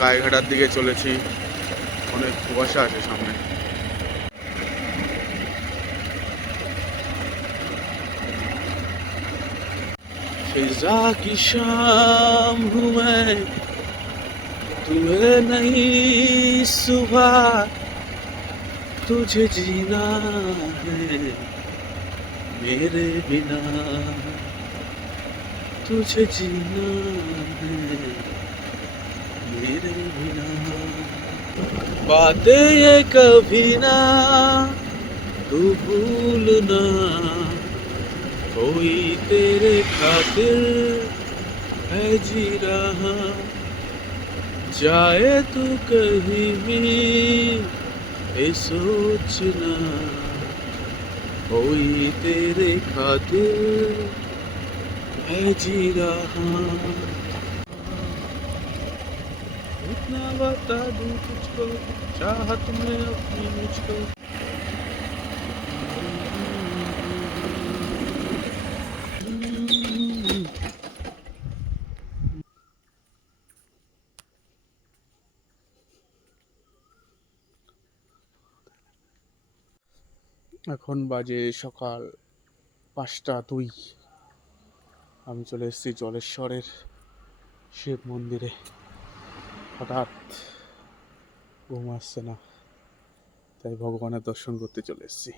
গায়েঘাটার দিকে চলেছি, অনেক কুয়াশা আছে সামনে। फिजा की शाम हूँ मैं, तुम्हें नहीं सुबह, तुझे जीना है मेरे बिना, तुझे जीना है मेरे बिना। बातें ये कभी ना तू भूलना, कोई तेरे खातिर है जी रहा, जाए तू कहीं भी ये सोचना, कोई तेरे खातिर है जी रहा। इतना बता दूं तुझको, चाहत में अपनी मुझको। এখন বাজে সকাল 5টা 2। আমি চলে এসেছি জলেশ্বরের শিব মন্দিরে। হঠাৎ ঘুম আসছে না, তাই ভগবানের দর্শন করতে চলে এসেছি।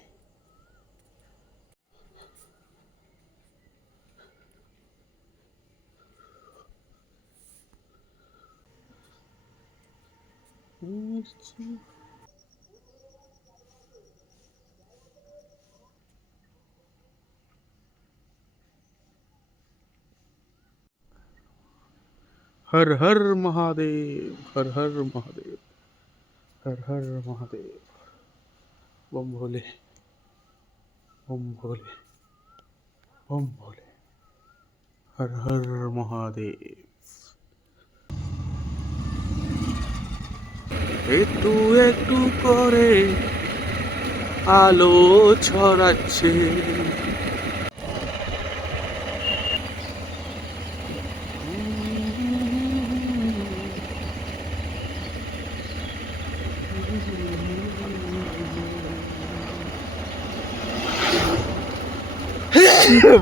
हर हर महादेव, हर हर महादेव, हर हर महादेव। बम भोले, बम भोले, बम भोले, हर हर महादेव। একটু একটু করে আলো ছড়াচ্ছে,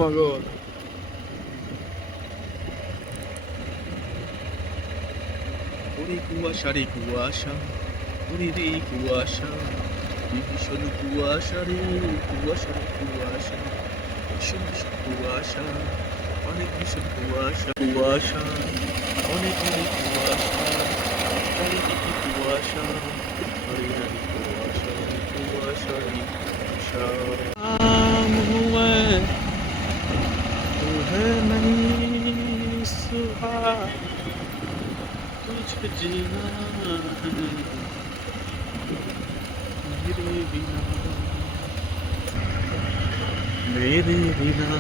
ভগবান। ওরে কুয়াশা রে কুয়াশা, ওরে রে কুয়াশা, ভীষণ কুয়াশা রে কুয়াশা রে কুয়াশা, ভীষণ ভীষণ কুয়াশা, অনেক ভীষণ কুয়াশা, কুয়াশা অনেক অনেক কুয়াশা, চারিদিকে কুয়াশা, হরে হরে কুয়াশা, কুয়াশা রে কুয়াশা। आम हूँ मैं, तुम्हें नहीं सुहा, तुझे जीना है मेरे बिना, मेरे बिना।